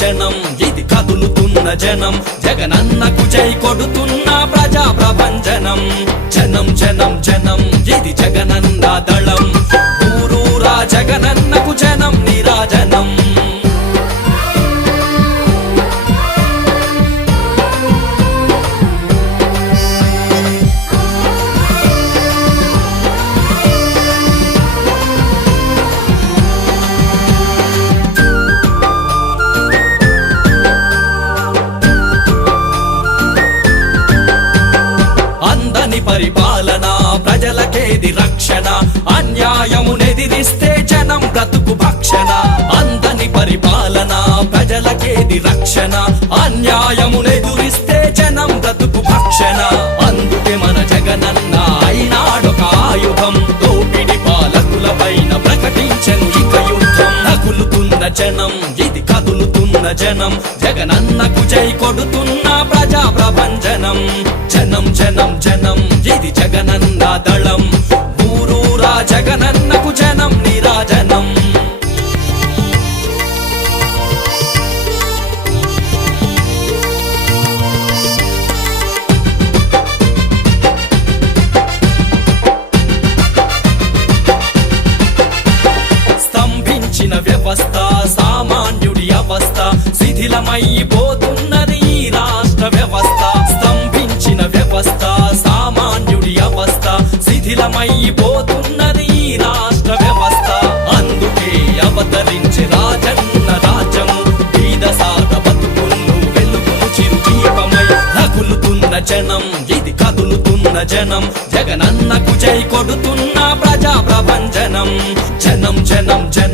జనం, ఇది కదులుతున్న జనం, జగనన్నకు జై కొడుతున్న ప్రజా ప్రభంజనం. జనం జనం జనం, ఇది జగనన్న దళం, ఊరూరా జగనన్నకు జనం నీరాజనం. పరిపాలన ప్రజలకేది రక్షణ, అన్యాయమునెదిరిస్తే జనం బ్రతుకు భక్షణ. అందని పరిపాలన ప్రజలకేది రక్షణ, అన్యాయమునెదిరిస్తే జనం బ్రతుకు భక్షణ. అందుకే మన జగనన్న అయినాడొక ఆయుధం, దోపిడి పాలకుల పైన ప్రకటించెను ఇక యుద్ధం. తగులుతున్న జనం, ఇది కదులుతున్న జనం, జగనన్నకు జై కొడుతున్న ప్రజా ప్రభంజనం. జనం జనం జనం, ఇది జగనన్న దళం, ఊరూరా జగనన్నకు జనం నీరాజనం. స్తంభించిన వ్యవస్థ సామాన్యుడి అవస్థ, శిథిలమైపోతున్నది ఈ రాష్ట్ర వ్యవస్థ. స్తంభించిన వ్యవస్థ సామాన్యుడి అవస్థ, శిథిలమైపోతున్నది ఈ రాష్ట్ర వ్యవస్థ. అందుకే అవతరించి రాజన్న రాజ్యము, బీద సాగ బతుకులు వెలుగును చిరుదీపమై. రగులుతున్న జనం, ఇది కదులుతున్న జనం, జగనన్నకు జై కొడుతున్న ప్రజా ప్రభంజనం. జనం జనం జనం,